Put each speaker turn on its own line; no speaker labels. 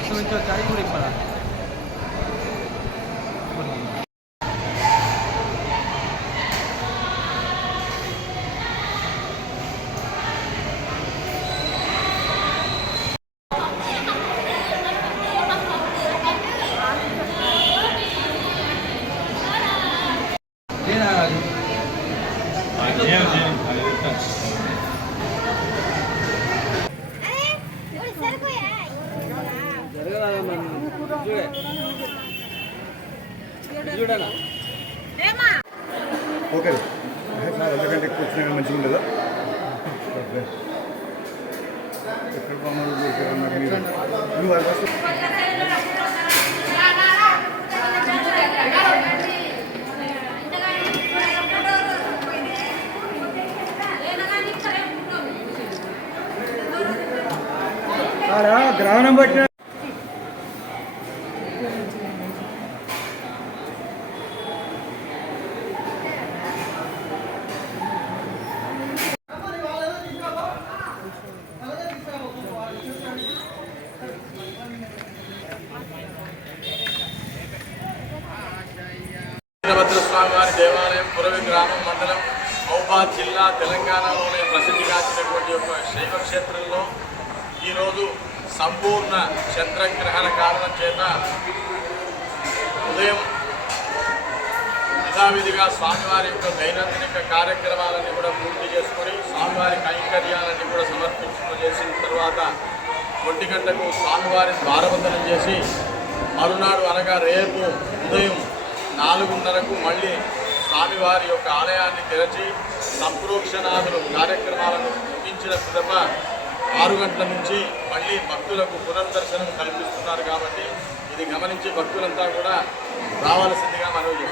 আসলে তো চাই করে পাড়া Yeah.
ఓకే. ఎందుకంటే ఎక్కువ వచ్చినా మంచిగా ఉండదా? ఎక్కడ గ్రహణం పట్టిన
వీరభద్ర స్వామి వారి దేవాలయం పురవి గ్రామం మండలం మహబాద్ జిల్లా తెలంగాణలోనే ప్రసిద్ధిగాంచినటువంటి ఒక శైవ క్షేత్రంలో ఈరోజు సంపూర్ణ చంద్రగ్రహణ కారణం చేత ఉదయం యథావిధిగా స్వామివారి యొక్క దైనందిక కార్యక్రమాలన్నీ కూడా పూర్తి చేసుకొని స్వామివారి కైంకర్యాలన్నీ కూడా సమర్పించుకుని చేసిన తర్వాత ఒంటి గంటకు స్వామివారిని ద్వారబంధనం చేసి మరునాడు అనగా రేపు ఉదయం నాలుగున్నరకు మళ్ళీ స్వామివారి యొక్క ఆలయాన్ని తెరచి సంప్రోక్షణాదులు కార్యక్రమాలను ముగించిన పిదప ఆరు గంటల నుంచి మళ్ళీ భక్తులకు పునర్దర్శనం కల్పిస్తున్నారు కాబట్టి ఇది గమనించి భక్తులంతా కూడా రావాల్సిందిగా మనవి